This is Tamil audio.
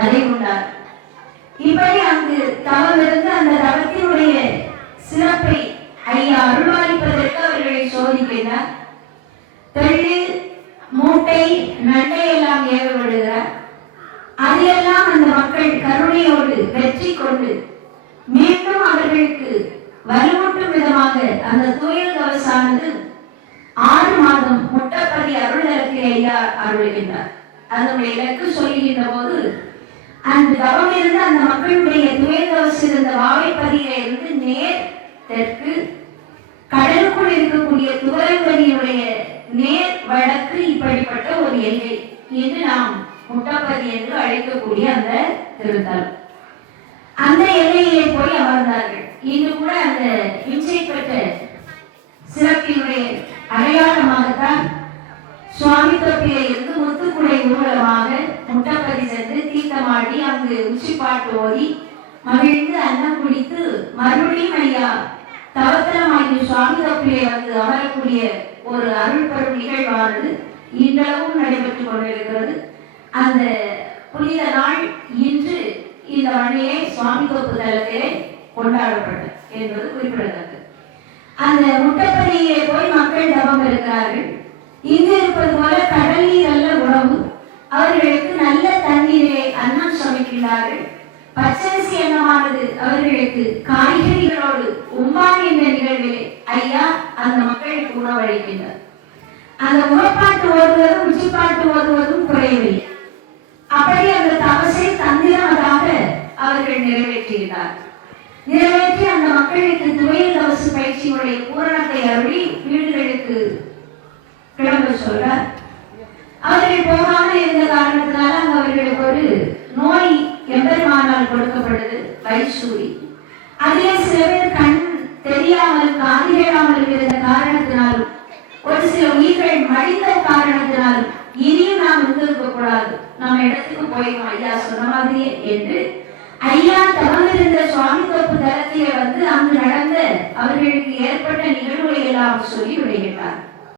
அதை கொண்டார். இப்படி அங்கு தவம் இருந்து அந்த தவத்தினுடைய சிறப்பை ஐயா அருள்வாளிப்பதற்கு அவர்களை சோதிக்கிறார். தெள்ளு மூட்டை நண்டை எல்லாம் ஏவப்படுகிறார். அதையெல்லாம் அந்த மக்கள் கருணையோடு வெற்றி கொண்டு மீண்டும் அவர்களுக்கு வலுவூட்டும் விதமாக அந்த துயல் கவசானது 6 மாதம் முட்டப்பதி அருள்தலத்தில் ஐயா அருள்கின்றார். அதனுடைய இலக்கு சொல்லுகின்ற போது அந்த தவம் இருந்து அந்த மக்களுடைய துயல் கவசம் இருந்த வாழைப்பதியில இருந்து நேர் தெற்கு கடலுக்குள் இருக்கக்கூடிய துவரங்கனியுடைய நேர் வடக்கு இப்படிப்பட்ட ஒரு எல்லை என்று நாம் முட்டப்பதி என்று அழைக்கக்கூடிய அந்த திருத்தலம். அந்த எல்லையிலே போய் அமர்ந்தார்கள். இன்று கூட அந்த இம்சைப்பட்ட சிறப்பினுடைய அடையாளமாகத்தான் சுவாமி தொப்பிலே இருந்து முத்துக்குடை ஊர்வலமாக முட்டப்பதி சென்று தீர்த்தமாடி அங்கு உச்சிப்பாட்டு ஓடி மகிழ்ந்து அன்னம் குடித்து மறுபடியும் ஐயா தவத்தனமாகி சுவாமி தொப்பிலே வந்து அமரக்கூடிய ஒரு அருள் பெறும் நிகழ்வானது இன்றளவும் நடைபெற்றுக் கொண்டிருக்கிறது. அந்த புனித நாள் இன்று இந்த வண்டியை சுவாமி தோப்பு தலத்திலே கொண்டாடப்பட்டது என்பது குறிப்பிடத்தக்கது. அந்த முட்டப்பதியிலே போய் மக்கள் தவம் இருக்கிறார்கள். இங்கு இருப்பது போல கடல் நீர் அல்ல உணவு. அவர்களுக்கு நல்ல தண்ணீரை அன்னம் சமைக்கிறார்கள். பச்சரிசி அன்னமானது அவர்களுக்கு காய்கறிகளோடு உம்பான் என்ற நிகழ்விலே ஐயா அந்த மக்களுக்கு உணவளிக்கின்றார். அந்த உணப்பாட்டு ஓதுவதும் உச்சிப்பாட்டு ஓதுவதும் குறையவில்லை. அப்படி அந்த தவசை தந்திரமாக அவர்கள் நிறைவேற்றுகிறார். நிறைவேற்றி அந்த மக்களுக்கு துவையல் தவசு பயிற்சியுடைய பூரணத்தை அருளி வீடுகளுக்கு கிளம்ப சொல்றார். அவர்கள் போகாமல் இருந்த காரணத்தினால அங்கு அவர்களுக்கு ஒரு நோய் எம்பெருமானால் கொடுக்கப்படுது, வைசூரி. அதிலே சில பேர் கண் தெரியாமல் காது கேளாமல் இருந்த காரணத்தினாலும் ஒரு சில உயிர்கள் மடிந்த காரணத்தினாலும் இனியும் நாம் இருந்திருக்க கூடாது, நம்ம இடத்துக்கு போயிடும் ஐயா சொன்ன மாதிரியே என்று ஐயா தவமிருந்த சுவாமி தோப்பு தலத்திலே வந்து அங்கு நடந்த அவர்களுக்கு ஏற்பட்ட நிகழ்வுகளை எல்லாம் சொல்லி விடுகிறார்.